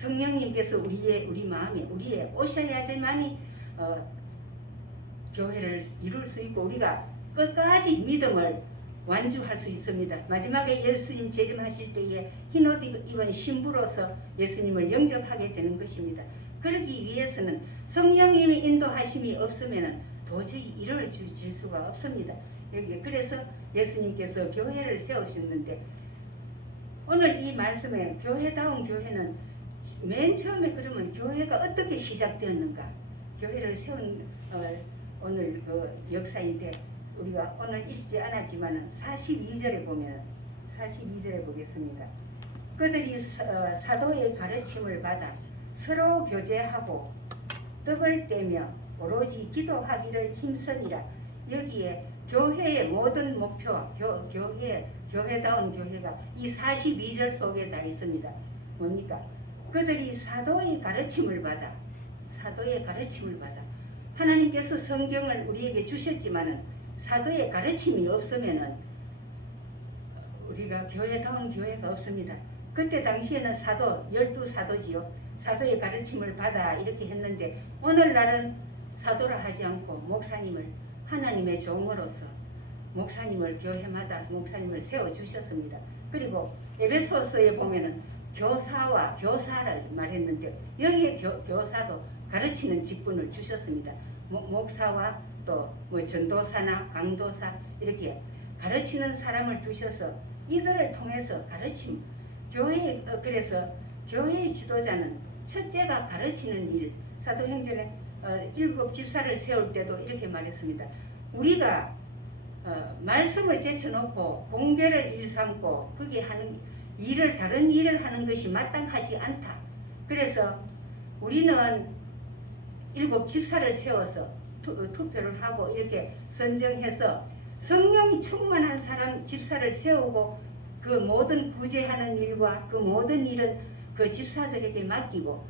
성령님께서 우리 마음에 우리에 오셔야지만이 교회를 이룰 수 있고 우리가 끝까지 믿음을 완주할 수 있습니다. 마지막에 예수님 재림하실 때에 흰옷 입은 신부로서 예수님을 영접하게 되는 것입니다. 그러기 위해서는 성령님의 인도하심이 없으면 도저히 이루어질 수가 없습니다. 여기 그래서 예수님께서 교회를 세우셨는데 오늘 이 말씀에 교회다운 교회는 맨 처음에 그러면 교회가 어떻게 시작되었는가? 교회를 세운 오늘 그 역사인데 우리가 오늘 읽지 않았지만 42절에 보면 42절에 보겠습니다. 그들이 사도의 가르침을 받아 서로 교제하고 떡을 떼며 오로지 기도하기를 힘쓰니라. 여기에 교회의 모든 목표와 교회다운 교회가 이 42절 속에 다 있습니다. 뭡니까? 그들이 사도의 가르침을 받아 하나님께서 성경을 우리에게 주셨지만은 사도의 가르침이 없으면은 우리가 교회다운 교회가 없습니다. 그때 당시에는 사도 12사도지요. 사도의 가르침을 받아 이렇게 했는데 오늘날은 사도라 하지 않고 목사님을 하나님의 종으로서 목사님을 교회마다 목사님을 세워주셨습니다. 그리고 에베소서에 보면은 교사와 교사를 말했는데 여기에 교사도 가르치는 직분을 주셨습니다. 목사와 또 뭐 전도사나 강도사 이렇게 가르치는 사람을 두셔서 이들을 통해서 가르침 교회 그래서 교회의 지도자는 첫째가 가르치는 일 사도행전에 7 집사를 세울 때도 이렇게 말했습니다. 우리가 말씀을 제쳐놓고 공개를 일삼고 그게 하는 일을 다른 일을 하는 것이 마땅하지 않다. 그래서 우리는 7 집사를 세워서 투표를 하고 이렇게 선정해서 성령이 충만한 사람 집사를 세우고 그 모든 구제하는 일과 그 모든 일은 그 집사들에게 맡기고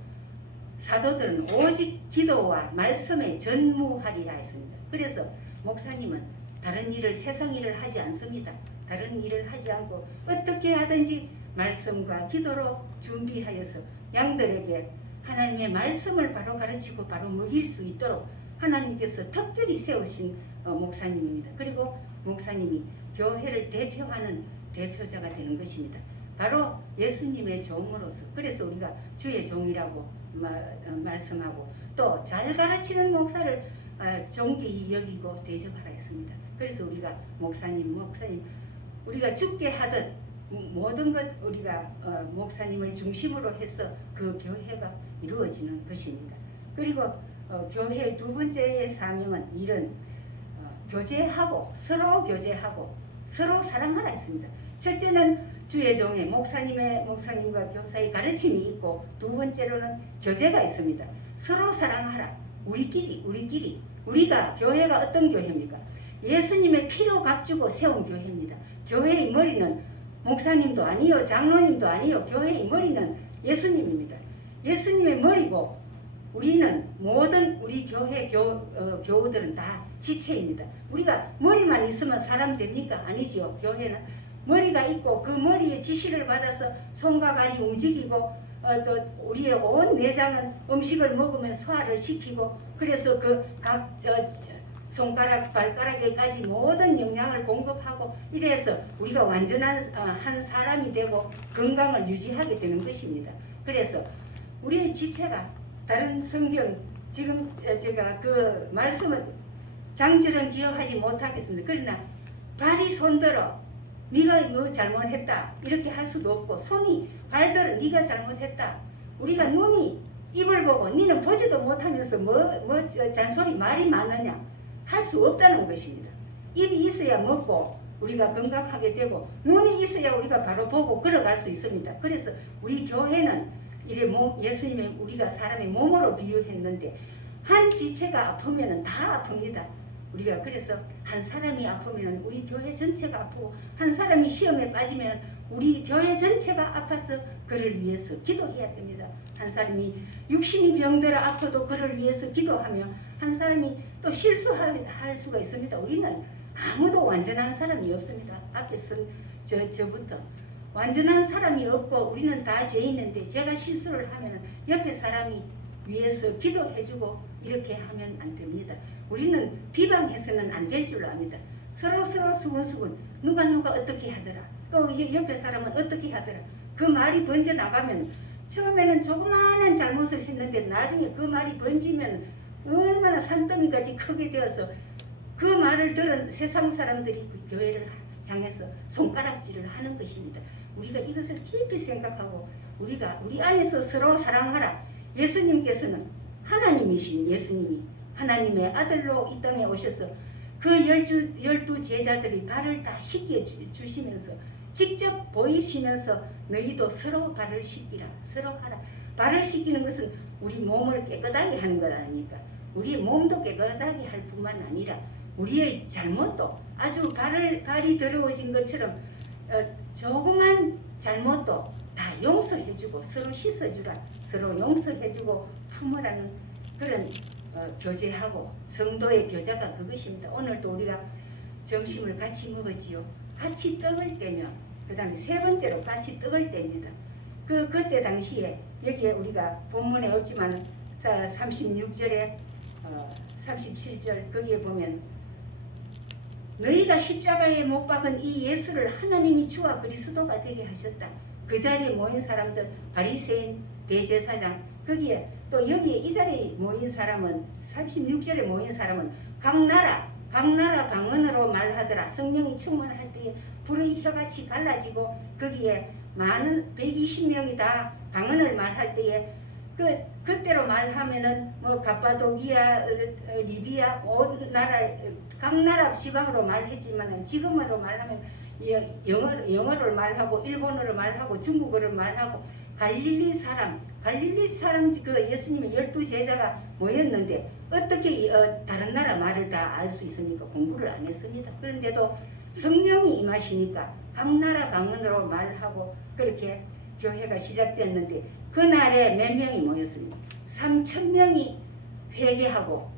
사도들은 오직 기도와 말씀에 전무하리라 했습니다. 그래서 목사님은 다른 일을 세상 일을 하지 않습니다. 다른 일을 하지 않고 어떻게 하든지 말씀과 기도로 준비하여서 양들에게 하나님의 말씀을 바로 가르치고 바로 먹일 수 있도록 하나님께서 특별히 세우신 목사님입니다. 그리고 목사님이 교회를 대표하는 대표자가 되는 것입니다. 바로 예수님의 종으로서 그래서 우리가 주의 종이라고 말씀하고 또 잘 가르치는 목사를 존귀히 여기고 대접하라 했습니다. 그래서 우리가 목사님 우리가 죽게 하듯 모든 것 우리가 목사님을 중심으로 해서 그 교회가 이루어지는 것입니다. 그리고 교회의 두 번째의 사명은 이런 교제하고 서로 사랑하라 했습니다. 첫째는 주의 종의 목사님과 교사의 가르침이 있고 두 번째로는 교제가 있습니다. 서로 사랑하라. 우리끼리 우리가 교회가 어떤 교회입니까? 예수님의 피로 값주고 세운 교회입니다. 교회의 머리는 목사님도 아니요 장로님도 아니요 교회의 머리는 예수님입니다. 예수님의 머리고 우리는 모든 우리 교회 교우들은 다 지체입니다. 우리가 머리만 있으면 사람 됩니까? 아니죠. 교회는 머리가 있고 그 머리의 지시를 받아서 손과 발이 움직이고 또 우리의 온 내장은 음식을 먹으면 소화를 시키고 그래서 그 각 손가락 발가락에까지 모든 영양을 공급하고 이래서 우리가 완전한 한 사람이 되고 건강을 유지하게 되는 것입니다. 그래서 우리의 지체가 다른 성경 지금 제가 그 말씀은 장절은 기억하지 못하겠습니다. 그러나 발이 손들어 네가 뭐 잘못했다 이렇게 할 수도 없고 손이 발들어 네가 잘못했다. 우리가 눈이 입을 보고 너는 보지도 못하면서 뭐 잔소리 말이 많으냐 할 수 없다는 것입니다. 입이 있어야 먹고 우리가 건강하게 되고 눈이 있어야 우리가 바로 보고 걸어갈 수 있습니다. 그래서 우리 교회는 이래 예수님의 우리가 사람의 몸으로 비유했는데 한 지체가 아프면 다 아픕니다. 우리가 그래서 한 사람이 아프면 우리 교회 전체가 아프고 한 사람이 시험에 빠지면 우리 교회 전체가 아파서 그를 위해서 기도해야 됩니다. 한 사람이 육신이 병들어 아파도 그를 위해서 기도하며 한 사람이 또 실수할 수가 있습니다. 우리는 아무도 완전한 사람이 없습니다. 앞에 선 저부터 완전한 사람이 없고 우리는 다 죄 있는데 제가 실수를 하면 옆에 사람이 위해서 기도해주고 이렇게 하면 안 됩니다. 우리는 비방해서는 안 될 줄 압니다. 서로 수근수근 누가 어떻게 하더라, 또 옆에 사람은 어떻게 하더라, 그 말이 번져나가면 처음에는 조그마한 잘못을 했는데 나중에 그 말이 번지면 얼마나 산더미같이 크게 되어서 그 말을 들은 세상 사람들이 그 교회를 향해서 손가락질을 하는 것입니다. 우리가 이것을 깊이 생각하고 우리가 우리 안에서 서로 사랑하라. 예수님께서는 하나님이신 예수님이 하나님의 아들로 이 땅에 오셔서 그 열두 제자들이 발을 다 씻겨 주시면서 직접 보이시면서 너희도 서로 발을 씻기라, 서로 하라. 발을 씻기는 것은 우리 몸을 깨끗하게 하는 것 아닙니까? 우리 몸도 깨끗하게 할 뿐만 아니라 우리의 잘못도 아주 발이 더러워진 것처럼 조그만 잘못도 다 용서해주고 서로 씻어주라, 서로 용서해주고 품으라는 그런 교제하고 성도의 교제가 그것입니다. 오늘도 우리가 점심을 같이 먹었지요. 같이 떡을 떼며 그 다음에 세 번째로 같이 떡을 뗍니다. 그때 당시에 여기에 우리가 본문에 없지만 36절에 37절 거기에 보면 너희가 십자가에 못 박은 이 예수를 하나님이 주와 그리스도가 되게 하셨다. 그 자리에 모인 사람들 바리새인 대제사장 거기에 또 여기에 이 자리에 모인 사람은 36절에 모인 사람은 각 나라 방언으로 말하더라. 성령이 충만할 때에 불의 혀같이 갈라지고 거기에 많은 120명이 다 방언을 말할 때에 그때로 말하면은 뭐 갑바도기아, 리비아, 온 나라 각 나라 지방으로 말했지만은 지금으로 말하면 영어를 말하고 일본어를 말하고 중국어를 말하고 갈릴리 사람 그 예수님의 12제자가 모였는데 어떻게 다른 나라 말을 다 알 수 있습니까? 공부를 안 했습니다. 그런데도 성령이 임하시니까 각 나라 방언으로 말하고 그렇게 교회가 시작됐는데 그날에 몇 명이 모였습니다. 3,000명이 회개하고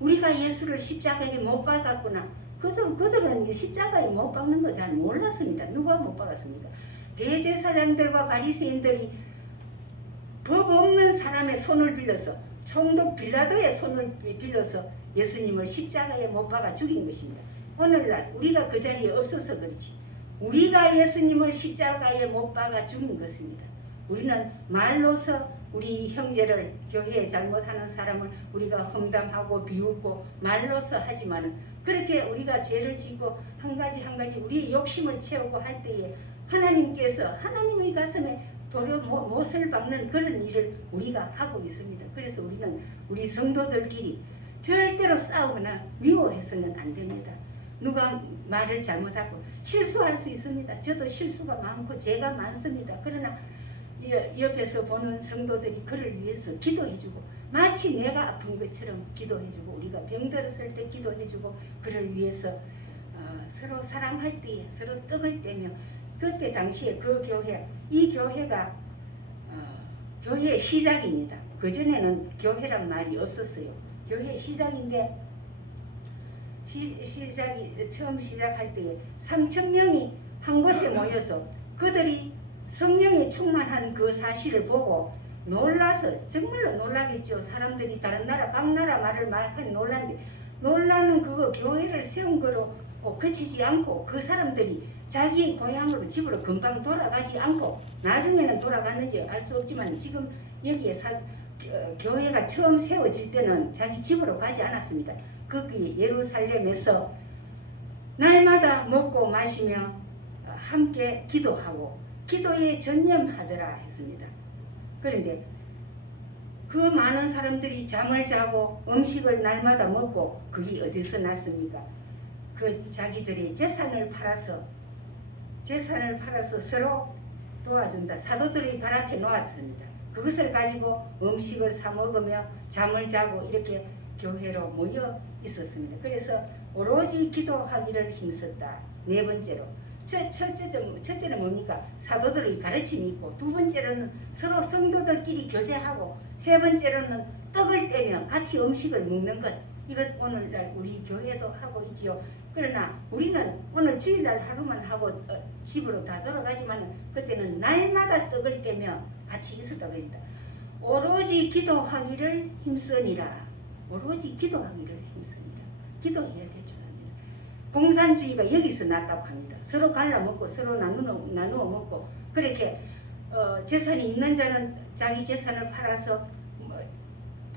우리가 예수를 십자가에 못 박았구나. 그들은 십자가에 못 박는 거 잘 몰랐습니다. 누가 못 박았습니까? 대제사장들과 바리새인들이 법 없는 사람의 손을 빌려서 총독 빌라도의 손을 빌려서 예수님을 십자가에 못 박아 죽인 것입니다. 오늘날 우리가 그 자리에 없어서 그렇지 우리가 예수님을 십자가에 못 박아 죽인 것입니다. 우리는 말로서 우리 형제를 교회에 잘못하는 사람을 우리가 험담하고 비웃고 말로서 하지만은 그렇게 우리가 죄를 짓고 한 가지 우리의 욕심을 채우고 할 때에 하나님께서 하나님의 가슴에 도려 못을 박는 그런 일을 우리가 하고 있습니다. 그래서 우리는 우리 성도들끼리 절대로 싸우거나 미워해서는 안 됩니다. 누가 말을 잘못하고 실수할 수 있습니다. 저도 실수가 많고 죄가 많습니다. 그러나 옆에서 보는 성도들이 그를 위해서 기도해주고 마치 내가 아픈 것처럼 기도해주고 우리가 병들었을 때 기도해주고 그를 위해서 서로 사랑할 때에 서로 떡을 떼며 그때 당시에 그 교회 이 교회가 교회의 시작입니다. 그전에는 교회란 말이 없었어요. 교회의 시작인데 시작이 처음 시작할 때에 3,000명이 한 곳에 모여서 그들이 성령이 충만한 그 사실을 보고 놀라서 정말로 놀라겠죠. 사람들이 다른 나라 각 나라 말을 말하니 놀라는 그거 교회를 세운 거로 그치지 않고 그 사람들이 자기의 고향으로 집으로 금방 돌아가지 않고 나중에는 돌아갔는지 알 수 없지만 지금 여기에 교회가 처음 세워질 때는 자기 집으로 가지 않았습니다. 거기 예루살렘에서 날마다 먹고 마시며 함께 기도하고 기도에 전념하더라 했습니다. 그런데 그 많은 사람들이 잠을 자고 음식을 날마다 먹고 그게 어디서 났습니까? 그 자기들의 재산을 팔아서 서로 도와준다. 사도들이 발 앞에 놓았습니다. 그것을 가지고 음식을 사 먹으며 잠을 자고 이렇게 교회로 모여 있었습니다. 그래서 오로지 기도하기를 힘썼다. 네 번째로 첫째는 뭡니까? 사도들의 가르침이 있고 두 번째로는 서로 성도들끼리 교제하고 세 번째로는 떡을 떼며 같이 음식을 먹는 것. 이것 오늘날 우리 교회도 하고 있지요. 그러나 우리는 오늘 주일날 하루만 하고 집으로 다 돌아가지만 그때는 날마다 떡을 떼며 같이 있었다고 합니다. 오로지 기도하기를 힘쓰니라. 오로지 기도하기를 힘씁니다. 기도해야 될 줄 압니다. 공산주의가 여기서 났다고 합니다. 서로 갈라먹고 서로 나누어 먹고 그렇게 재산이 있는 자는 자기 재산을 팔아서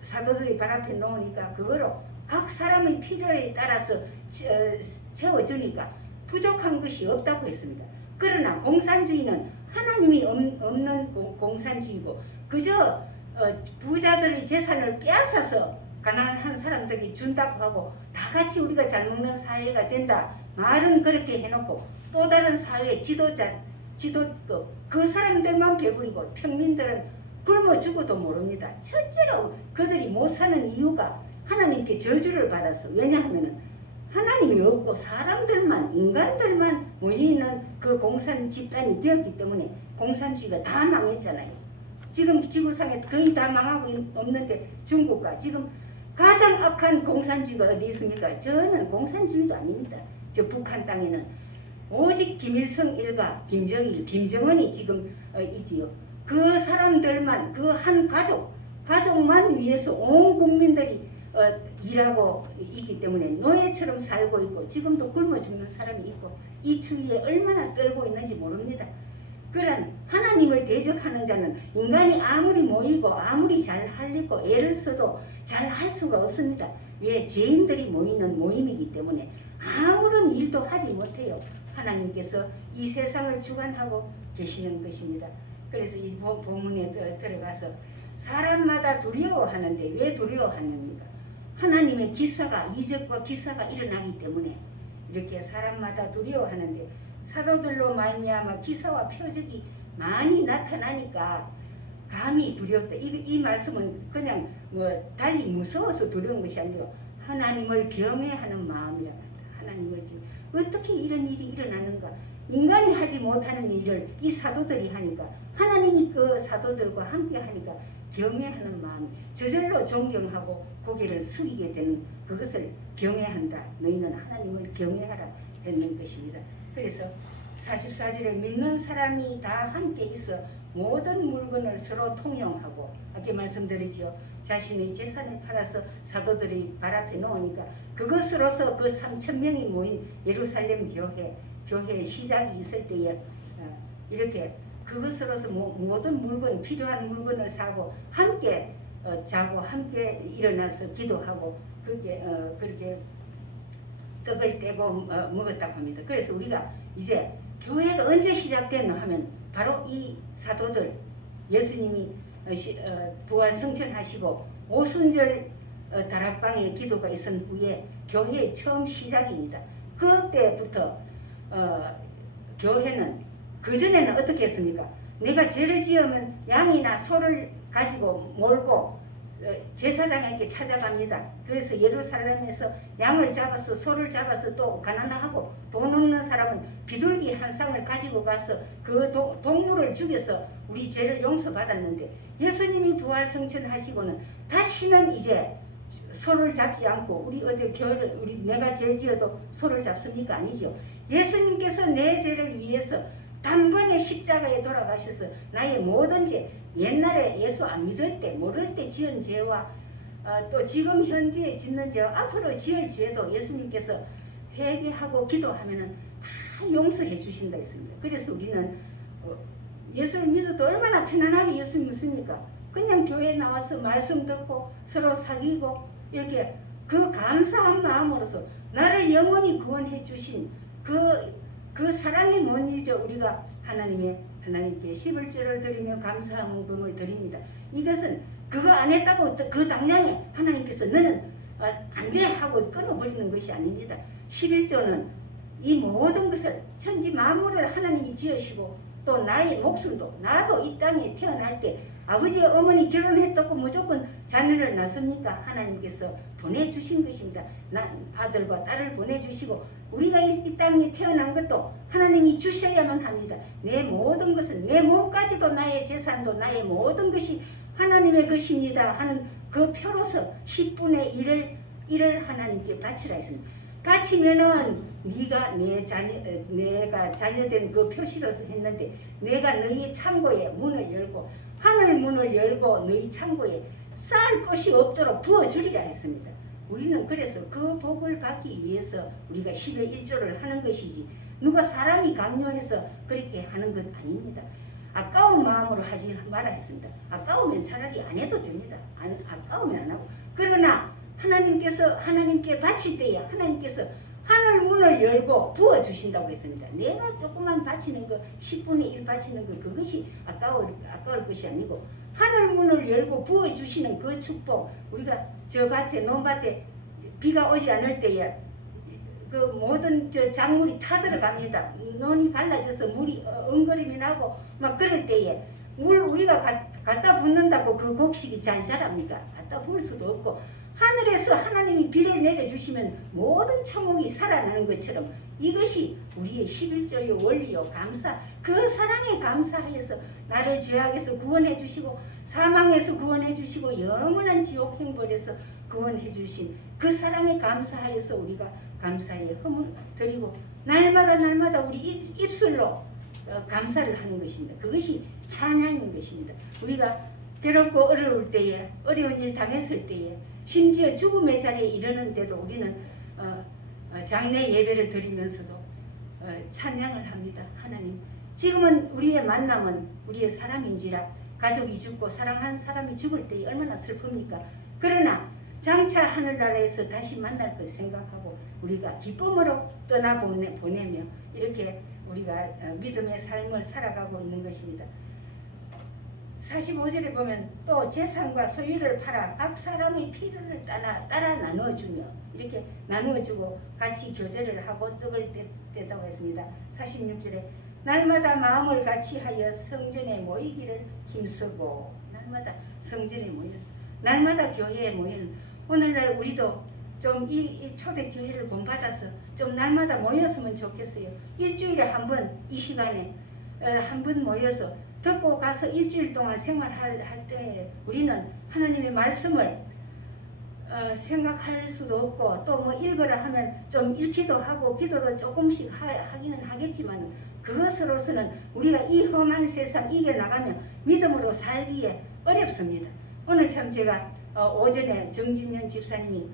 사도들이 발 앞에 놓으니까 그거로 각 사람의 필요에 따라서 채워주니까 부족한 것이 없다고 했습니다. 그러나 공산주의는 하나님이 없는 공산주의고 그저 부자들의 재산을 빼앗아서 가난한 사람들에게 준다고 하고 다 같이 우리가 잘 먹는 사회가 된다 말은 그렇게 해놓고 또 다른 사회 지도급 그 사람들만 배부리고 평민들은 굶어 죽어도 모릅니다. 첫째로 그들이 못 사는 이유가 하나님께 저주를 받아서 왜냐하면 하나님이 없고 사람들만 인간들만 모이는 그 공산 집단이 되었기 때문에 공산주의가 다 망했잖아요. 지금 지구상에 거의 다 망하고 없는데 중국과 지금 가장 악한 공산주의가 어디 있습니까? 저는 공산주의도 아닙니다. 저 북한 땅에는 오직 김일성 일가 김정일, 김정은이 지금 있지요. 그 사람들만 그 한 가족만 위해서 온 국민들이 일하고 있기 때문에 노예처럼 살고 있고 지금도 굶어 죽는 사람이 있고 이 추위에 얼마나 떨고 있는지 모릅니다. 그런 하나님을 대적하는 자는 인간이 아무리 모이고 아무리 잘 할리고 애를 써도 잘 할 수가 없습니다. 왜? 죄인들이 모이는 모임이기 때문에 아무런 일도 하지 못해요. 하나님께서 이 세상을 주관하고 계시는 것입니다. 그래서 이 본문에 들어가서 사람마다 두려워하는데 왜 두려워하는가? 하나님의 기사가 이적과 기사가 일어나기 때문에 이렇게 사람마다 두려워하는데 사도들로 말미암아 기사와 표적이 많이 나타나니까 감히 두렵다. 이 말씀은 그냥 달리 무서워서 두려운 것이 아니고 하나님을 경외하는 마음이라고 합니다. 하나님을 어떻게 이런 일이 일어나는가? 인간이 하지 못하는 일을 이 사도들이 하니까 하나님이 그 사도들과 함께 하니까 경외하는 마음, 저절로 존경하고 고개를 숙이게 되는 그것을 경외한다. 너희는 하나님을 경외하라 했는 것입니다. 그래서 44절에 믿는 사람이 다 함께 있어 모든 물건을 서로 통용하고 아까 말씀드리죠. 자신의 재산을 팔아서 사도들이 발 앞에 놓으니까 그것으로서 그 3,000명이 모인 예루살렘 교회 시작이 있을 때에 이렇게 그것으로서 모든 물건 필요한 물건을 사고 함께 자고 함께 일어나서 기도하고 그렇게 떡을 떼고 먹었다고 합니다. 그래서 우리가 이제 교회가 언제 시작됐나 하면 바로 이 사도들 예수님이 부활 성천하시고 오순절 다락방에 기도가 있은 후에 교회의 처음 시작입니다. 그때부터 교회는 그전에는 어떻게 했습니까? 내가 죄를 지으면 양이나 소를 가지고 몰고 제사장에게 찾아갑니다. 그래서 예루살렘에서 양을 잡아서 소를 잡아서 또 가난하고 돈 없는 사람은 비둘기 한 쌍을 가지고 가서 그 동물을 죽여서 우리 죄를 용서받았는데 예수님이 부활 성천하시고는 다시는 이제 소를 잡지 않고 우리 어디 교회를 내가 죄 지어도 소를 잡습니까? 아니죠. 예수님께서 내 죄를 위해서 단번에 십자가에 돌아가셔서 나의 모든 죄 옛날에 예수 안 믿을 때 모를 때 지은 죄와 또 지금 현재에 짓는 죄와 앞으로 지을 죄도 예수님께서 회개하고 기도하면은 다 용서해 주신다 했습니다. 그래서 우리는 예수를 믿어도 얼마나 편안하게 예수 믿습니까? 그냥 교회에 나와서 말씀 듣고 서로 사귀고 이렇게 그 감사한 마음으로서 나를 영원히 구원해 주신 그 사랑이 뭔지죠. 우리가 하나님께 11조를 드리며 감사한 무금을 드립니다. 이것은 그거 안 했다고 그 당장에 하나님께서 너는 안 돼 하고 끊어버리는 것이 아닙니다. 11조는 이 모든 것을 천지 만물을 하나님이 지으시고 또 나의 목숨도 나도 이 땅에 태어날 때 아버지와 어머니 결혼했다고 무조건 자녀를 낳습니까? 하나님께서 보내주신 것입니다. 아들과 딸을 보내주시고 우리가 이 땅에 태어난 것도 하나님이 주셔야만 합니다. 내 모든 것은 내 몸까지도 나의 재산도 나의 모든 것이 하나님의 것입니다 하는 그 표로서 10분의 1을 하나님께 바치라 했습니다. 바치면은 네가 내 자녀, 내가 자녀된 그 표시로서 했는데 내가 너희 창고에 문을 열고 하늘 문을 열고 너희 창고에 쌓을 것이 없도록 부어주리라 했습니다. 우리는 그래서 그 복을 받기 위해서 우리가 10의 1조를 하는 것이지 누가 사람이 강요해서 그렇게 하는 것 아닙니다. 아까운 마음으로 하지 말아 했습니다. 아까우면 차라리 안 해도 됩니다. 아까우면 안 하고. 그러나 하나님께 바칠 때에 하나님께서 하늘 문을 열고 부어주신다고 했습니다. 내가 조금만 바치는 거 10분의 1 바치는 거 그것이 아까울 것이 아니고 하늘 문을 열고 부어주시는 그 축복 우리가 저 밭에 논밭에 비가 오지 않을 때에 그 모든 저 작물이 타들어갑니다. 논이 갈라져서 물이 엉거림이 나고 막 그럴 때에 물 우리가 갖다 붓는다고 그 곡식이 잘 자랍니까? 갖다 부을 수도 없고 하늘에서 하나님이 비를 내려주시면 모든 초목이 살아나는 것처럼 이것이 우리의 11조의 원리요 감사 그 사랑에 감사하여서 나를 죄악에서 구원해 주시고 사망에서 구원해 주시고 영원한 지옥 행벌에서 구원해 주신 그 사랑에 감사하여서 우리가 감사의 허물 드리고 날마다 우리 입술로 감사를 하는 것입니다. 그것이 찬양인 것입니다. 우리가 괴롭고 어려울 때에 어려운 일 당했을 때에 심지어 죽음의 자리에 이르는데도 우리는 장례 예배를 드리면서도 찬양을 합니다. 하나님 지금은 우리의 만남은 우리의 사람인지라 가족이 죽고 사랑한 사람이 죽을 때 얼마나 슬픕니까? 그러나 장차 하늘나라에서 다시 만날 것 생각하고 우리가 기쁨으로 떠나보내며 이렇게 우리가 믿음의 삶을 살아가고 있는 것입니다. 45절에 보면 또 재산과 소유를 팔아 각 사람의 필요를 따라 나누어주며 이렇게 나누어주고 같이 교제를 하고 떡을 떼다고 했습니다. 46절에 날마다 마음을 같이 하여 성전에 모이기를 힘쓰고 날마다 성전에 모여서 날마다 교회에 모이는 오늘날 우리도 좀 이 초대교회를 본받아서 좀 날마다 모였으면 좋겠어요. 일주일에 한 번 이 시간에 한 번 모여서 듣고 가서 일주일 동안 생활할 때 우리는 하나님의 말씀을 생각할 수도 없고 또 뭐 읽으라 하면 좀 읽기도 하고 기도도 조금씩 하기는 하겠지만 그것으로서는 우리가 이 험한 세상 이겨나가며 믿음으로 살기에 어렵습니다. 오늘 참 제가 오전에 정진현 집사님이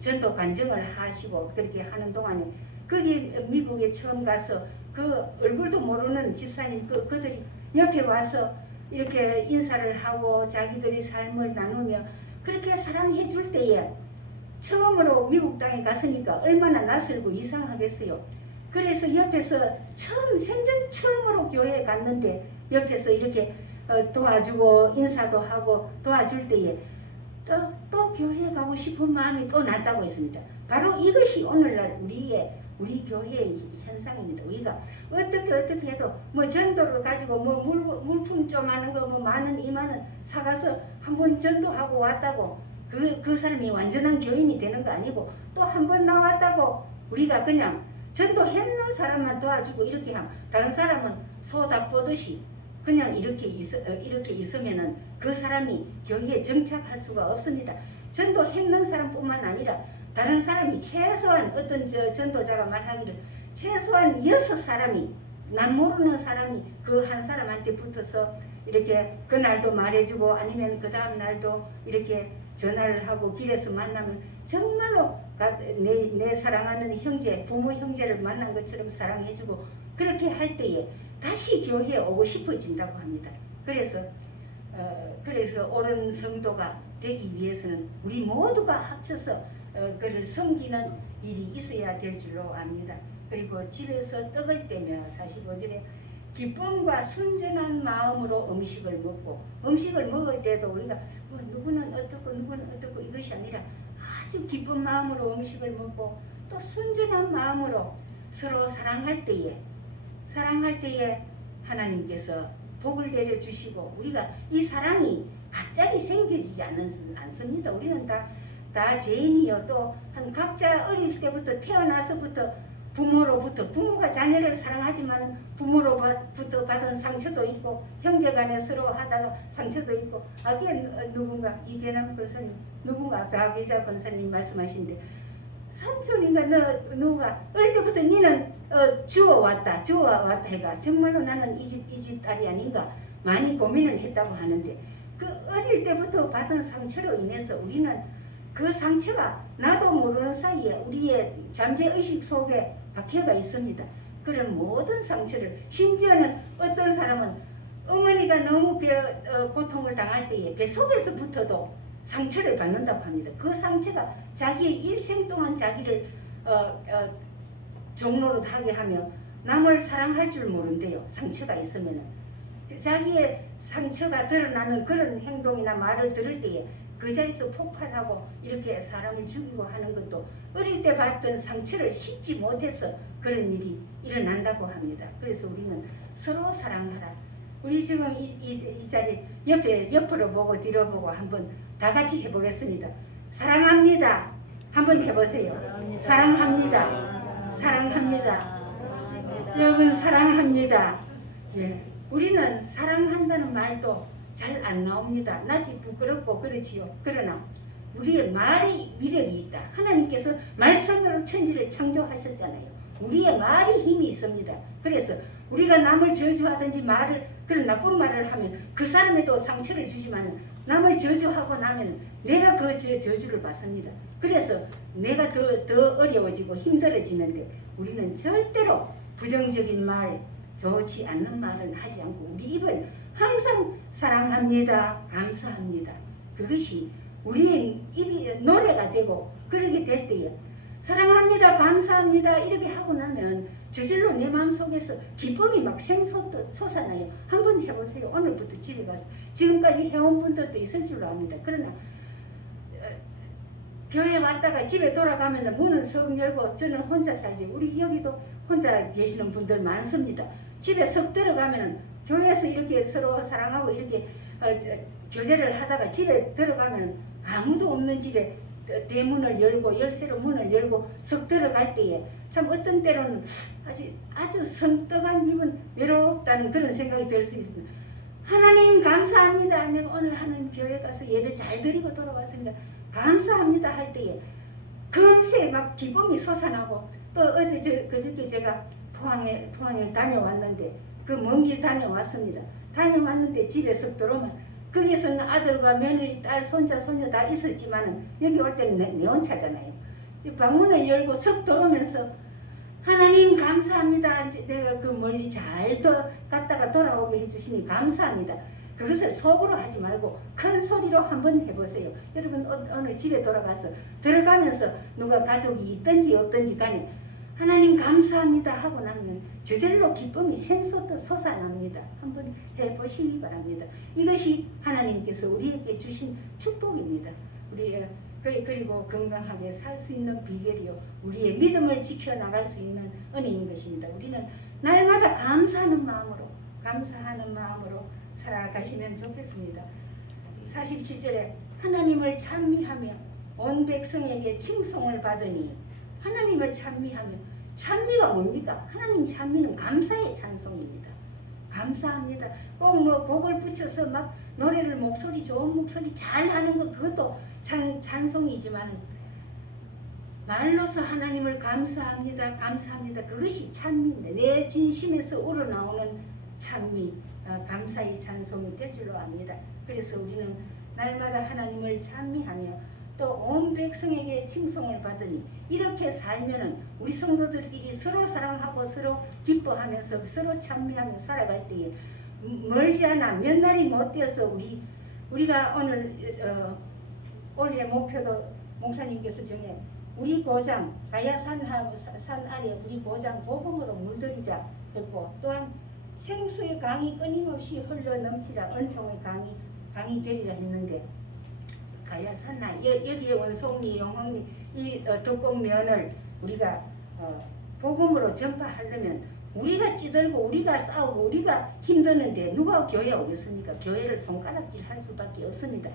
전도 간증을 하시고 그렇게 하는 동안에 거기 미국에 처음 가서 그 얼굴도 모르는 집사님 그들이 옆에 와서 이렇게 인사를 하고 자기들의 삶을 나누며 그렇게 사랑해 줄 때에 처음으로 미국 땅에 갔으니까 얼마나 낯설고 이상하겠어요. 그래서 옆에서 생전 처음으로 교회에 갔는데 옆에서 이렇게 도와주고 인사도 하고 도와줄 때에 또 교회에 가고 싶은 마음이 또 났다고 했습니다. 바로 이것이 오늘날 우리 교회의 현상입니다. 우리가 어떻게 해도 뭐 전도를 가지고 뭐 물품 좀 하는 거 뭐 많은 이만은 사가서 한번 전도하고 왔다고 그 사람이 완전한 교인이 되는 거 아니고 또 한 번 나왔다고 우리가 그냥 전도했는 사람만 도와주고 이렇게 하면 다른 사람은 소답 보듯이 그냥 이렇게 있으면은 그 사람이 교회에 정착할 수가 없습니다. 전도했는 사람뿐만 아니라 다른 사람이 최소한 어떤 전도자가 말하기를 최소한 6사람이 난 모르는 사람이 그 한 사람한테 붙어서 이렇게 그날도 말해주고 아니면 그 다음 날도 이렇게 전화를 하고 길에서 만나면 정말로 내 사랑하는 형제 부모 형제를 만난 것처럼 사랑해주고 그렇게 할 때에 다시 교회에 오고 싶어진다고 합니다. 그래서 옳은 성도가 되기 위해서는 우리 모두가 합쳐서 그를 섬기는 일이 있어야 될 줄로 압니다. 그리고 집에서 떡을 떼며 45절에 기쁨과 순전한 마음으로 음식을 먹고 음식을 먹을 때도 우리가 뭐 누구는 어떻고 이것이 아니라 아주 기쁜 마음으로 음식을 먹고 또 순전한 마음으로 서로 사랑할 때에 하나님께서 복을 내려주시고 우리가 이 사랑이 갑자기 생겨지지 않습니다. 우리는 다 죄인이요. 또 한 각자 어릴 때부터 태어나서부터 부모가 자녀를 사랑하지만 부모로부터 받은 상처도 있고 형제간에 서로 하다가 상처도 있고 아까 누군가 이계남 권사님 누군가 박의자 권사님 말씀하신데 삼촌인가 누가 어릴 때부터 니는 주워왔다 해가 정말로 나는 이 집 딸이 아닌가 많이 고민을 했다고 하는데 그 어릴 때부터 받은 상처로 인해서 우리는 그 상처가 나도 모르는 사이에 우리의 잠재의식 속에 박혀가 있습니다. 그런 모든 상처를 심지어는 어떤 사람은 어머니가 너무 고통을 당할 때에 뱃속에서부터도 상처를 받는다고 합니다. 그 상처가 자기의 일생 동안 자기를 종로로 하게 하며 남을 사랑할 줄 모른대요. 상처가 있으면 자기의 상처가 드러나는 그런 행동이나 말을 들을 때에 그 자리에서 폭발하고 이렇게 사람을 죽이고 하는 것도 어릴 때 받던 상처를 씻지 못해서 그런 일이 일어난다고 합니다. 그래서 우리는 서로 사랑하라. 우리 지금 이 자리 옆으로 보고 뒤로 보고 한번 다 같이 해보겠습니다. 사랑합니다. 한번 해보세요. 사랑합니다. 사랑합니다. 여러분 사랑합니다. 예, 우리는 사랑한다는 말도 잘 안 나옵니다. 낯이 부끄럽고 그렇지요. 그러나 우리의 말이 위력이 있다. 하나님께서 말씀으로 천지를 창조하셨잖아요. 우리의 말이 힘이 있습니다. 그래서 우리가 남을 저주하든지 그런 나쁜 말을 하면 그 사람에도 상처를 주지만 남을 저주하고 나면 내가 그 저주를 받습니다. 그래서 내가 더 어려워지고 힘들어지는데 우리는 절대로 부정적인 말, 좋지 않는 말은 하지 않고 우리 입을 항상 사랑합니다, 감사합니다. 그것이 우리의 입이 노래가 되고 그렇게 될 때에 사랑합니다, 감사합니다 이렇게 하고 나면 저절로 내 마음속에서 기쁨이 막 샘솟아나요. 한번 해보세요. 오늘부터 집에 가서 지금까지 해온 분들도 있을 줄로 압니다. 그러나 교회 왔다가 집에 돌아가면 문은 석 열고 저는 혼자 살지 우리 여기도 혼자 계시는 분들 많습니다. 집에 석 들어가면 교회에서 이렇게 서로 사랑하고 이렇게 교제를 하다가 집에 들어가면 아무도 없는 집에 대문을 열고 열쇠로 문을 열고 석 들어갈 때에 참 어떤 때로는 아주 성떡한 기분 외롭다는 그런 생각이 들 수 있습니다. 하나님 감사합니다. 내가 오늘 하나님 교회 가서 예배 잘 드리고 돌아왔습니다. 감사합니다 할 때에 금세 막 기쁨이 솟아나고 또 어제 그저께 제가 포항에 다녀왔는데 그 먼 길 다녀왔습니다. 다녀왔는데 집에 석 들어오면 거기에서는 아들과 며느리, 딸, 손자, 손녀 다 있었지만 여기 올 때는 내 혼자잖아요. 방문을 열고 석 들어오면서 하나님 감사합니다. 내가 그 멀리 잘 갔다가 돌아오게 해주시니 감사합니다. 그것을 속으로 하지 말고 큰 소리로 한번 해보세요. 여러분 오늘 집에 돌아가서 들어가면서 누가 가족이 있든지 없든지 간에 하나님 감사합니다 하고 나면 저절로 기쁨이 샘솟듯 솟아납니다. 한번 해보시기 바랍니다. 이것이 하나님께서 우리에게 주신 축복입니다. 그리고 건강하게 살 수 있는 비결이요 우리의 믿음을 지켜나갈 수 있는 은혜인 것입니다. 우리는 날마다 감사하는 마음으로 살아가시면 좋겠습니다. 47절에 하나님을 찬미하며 온 백성에게 칭송을 받으니 하나님을 찬미하며 찬미가 뭡니까? 하나님 찬미는 감사의 찬송입니다. 감사합니다. 꼭 복을 붙여서 막 노래를 좋은 목소리 잘 하는 것 그것도 찬송이지만 말로서 하나님을 감사합니다. 그것이 찬미입니다. 내 진심에서 우러나오는 찬미, 감사의 찬송이 될 줄로 압니다. 그래서 우리는 날마다 하나님을 찬미하며 또 온 백성에게 칭송을 받으니 이렇게 살면은 우리 성도들끼리 서로 사랑하고 서로 기뻐하면서 서로 찬미하며 살아갈 때에 멀지 않아 몇 날이 못 되어서 우리가 오늘 올해 목표도 목사님께서 정해 우리 고장 가야산 아래 우리 고장 복음으로 물들이자 했고 또한 생수의 강이 끊임없이 흘러 넘치라 은총의 강이 되리라 했는데 가야산나 여기에 원송리 영홍리 이 덕곡면을 우리가 복음으로 전파하려면 우리가 찌들고 우리가 싸우고 우리가 힘드는데 누가 교회 오겠습니까? 교회를 손가락질 할 수밖에 없습니다.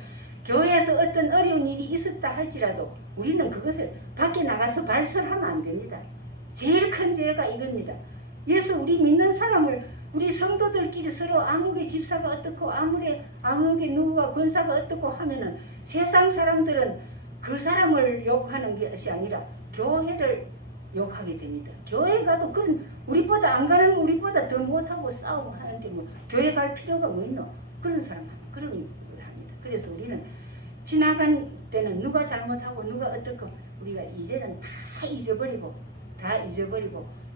교회에서 어떤 어려운 일이 있었다 할지라도 우리는 그것을 밖에 나가서 발설하면 안 됩니다. 제일 큰 죄가 이겁니다. 예수 우리 믿는 사람을 우리 성도들끼리 서로 아무개 집사가 어떻고 아무개 누구가 권사가 어떻고 하면은 세상 사람들은 그 사람을 욕하는 것이 아니라 교회를 욕하게 됩니다. 교회 가도 그런 우리보다 안 가는 우리보다 더 못하고 싸우고 하는데 뭐 교회 갈 필요가 뭐 있노? 그런 사람 그런 걸 합니다. 그래서 우리는 지나간 때는 누가 잘못하고 누가 어떻고 우리가 이제는 다 잊어버리고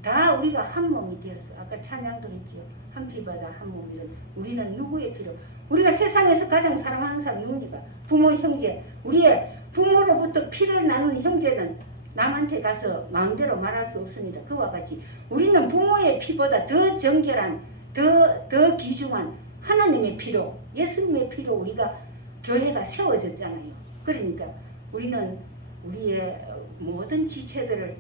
다 우리가 한 몸이 되어서 아까 찬양도 했지요. 한 피바다 한 몸이란 우리는 누구의 피로 우리가 세상에서 가장 사랑하는 사람이 누굽니까? 부모 형제. 우리의 부모로부터 피를 나눈 형제는 남한테 가서 마음대로 말할 수 없습니다. 그와 같이 우리는 부모의 피보다 더 정결한 더 귀중한 하나님의 피로 예수님의 피로 우리가 교회가 세워졌잖아요. 그러니까 우리는 우리의 모든 지체들을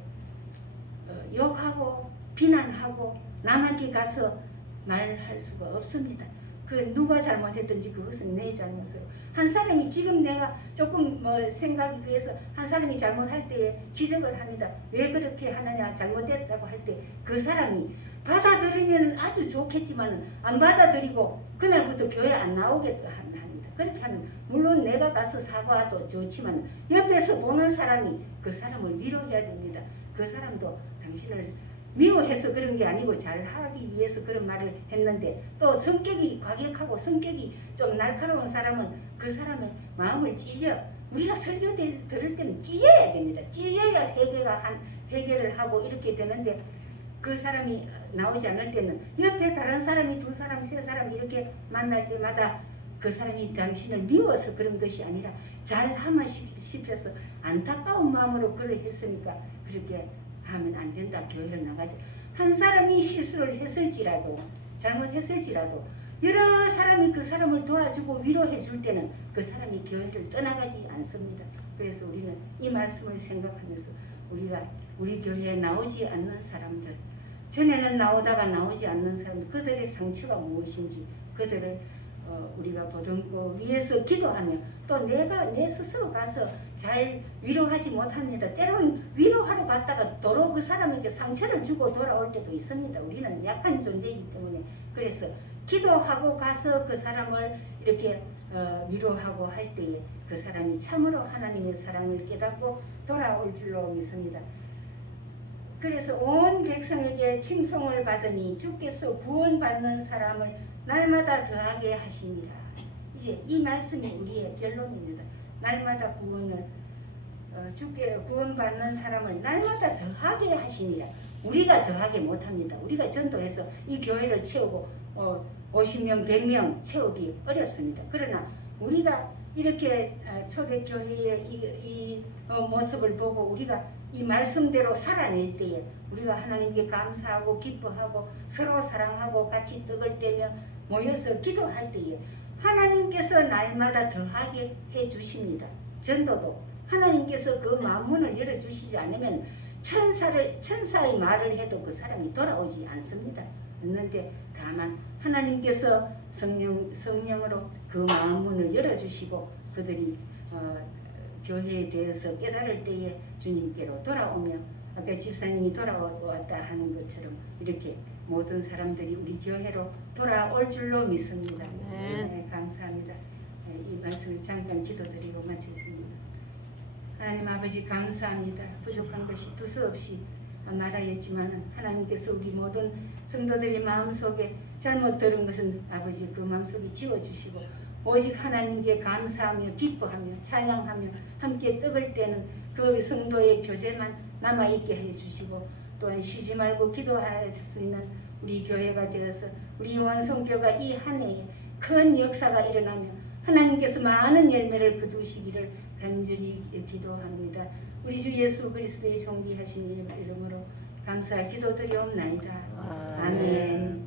욕하고 비난하고 남한테 가서 말할 수가 없습니다. 그 누가 잘못했든지 그것은 내 잘못으로 한 사람이 지금 내가 조금 뭐 생각이 그래서 한 사람이 잘못할 때에 지적을 합니다. 왜 그렇게 하느냐 잘못했다고 할 때 그 사람이 받아들이면 아주 좋겠지만 안 받아들이고 그날부터 교회 안 나오겠다 합니다. 그렇게 하면 물론 내가 가서 사과도 좋지만 옆에서 보는 사람이 그 사람을 위로해야 됩니다. 그 사람도 당신을 미워해서 그런 게 아니고 잘하기 위해서 그런 말을 했는데 또 성격이 과격하고 성격이 좀 날카로운 사람은 그 사람의 마음을 찔려 우리가 설교 들을 때는 찔려야 됩니다. 찔려야 해결을 하고 이렇게 되는데 그 사람이 나오지 않을 때는 옆에 다른 사람이 두 사람 세 사람 이렇게 만날 때마다 그 사람이 당신을 미워서 그런 것이 아니라 잘하면 싶어서 안타까운 마음으로 그걸 했으니까 그렇게 하면 안 된다. 교회를 나가지. 한 사람이 실수를 했을지라도 잘못했을지라도 여러 사람이 그 사람을 도와주고 위로해 줄 때는 그 사람이 교회를 떠나가지 않습니다. 그래서 우리는 이 말씀을 생각하면서 우리가 우리 교회에 나오지 않는 사람들 전에는 나오다가 나오지 않는 사람들 그들의 상처가 무엇인지 그들을 우리가 보듬고 위해서 기도하며 또 내 스스로 가서 잘 위로하지 못합니다. 때로는 위로하러 갔다가 도로 그 사람에게 상처를 주고 돌아올 때도 있습니다. 우리는 약한 존재이기 때문에 그래서 기도하고 가서 그 사람을 이렇게 위로하고 할 때에 그 사람이 참으로 하나님의 사랑을 깨닫고 돌아올 줄로 믿습니다. 그래서 온 백성에게 칭송을 받으니 주께서 구원받는 사람을 날마다 더하게 하시니라. 이제 이 말씀이 우리의 결론입니다. 날마다 주께 구원받는 사람을 날마다 더하게 하시니라. 우리가 더하게 못합니다. 우리가 전도해서 이 교회를 채우고 50명, 100명 채우기 어렵습니다. 그러나 우리가 이렇게 초대교회의 이 모습을 보고 우리가 이 말씀대로 살아낼 때에 우리가 하나님께 감사하고 기뻐하고 서로 사랑하고 같이 떡을 떼며 모여서 기도할 때에 하나님께서 날마다 더하게 해주십니다. 전도도 하나님께서 그 마음문을 열어주시지 않으면 천사의 말을 해도 그 사람이 돌아오지 않습니다. 없는데 다만 하나님께서 성령으로 그 마음문을 열어주시고 그들이 교회에 대해서 깨달을 때에 주님께로 돌아오며 아까 집사님이 돌아왔다 하는 것처럼 이렇게 모든 사람들이 우리 교회로 돌아올 줄로 믿습니다. 네, 감사합니다. 이 말씀을 잠깐 기도드리고 마치겠습니다. 하나님 아버지 감사합니다. 부족한 것이 두서없이 말하였지만 하나님께서 우리 모든 성도들의 마음속에 잘못 들은 것은 아버지 그 마음속에 지워주시고 오직 하나님께 감사하며 기뻐하며 찬양하며 함께 떡을 떼는 그 성도의 교제만 남아있게 해주시고 또한 쉬지 말고 기도할 수 있는 우리 교회가 되어서 우리 원성교가 이 한 해에 큰 역사가 일어나며 하나님께서 많은 열매를 거두시기를 간절히 기도합니다. 우리 주 예수 그리스도의 존귀하신 이름으로 감사 기도드리옵나이다. 아멘.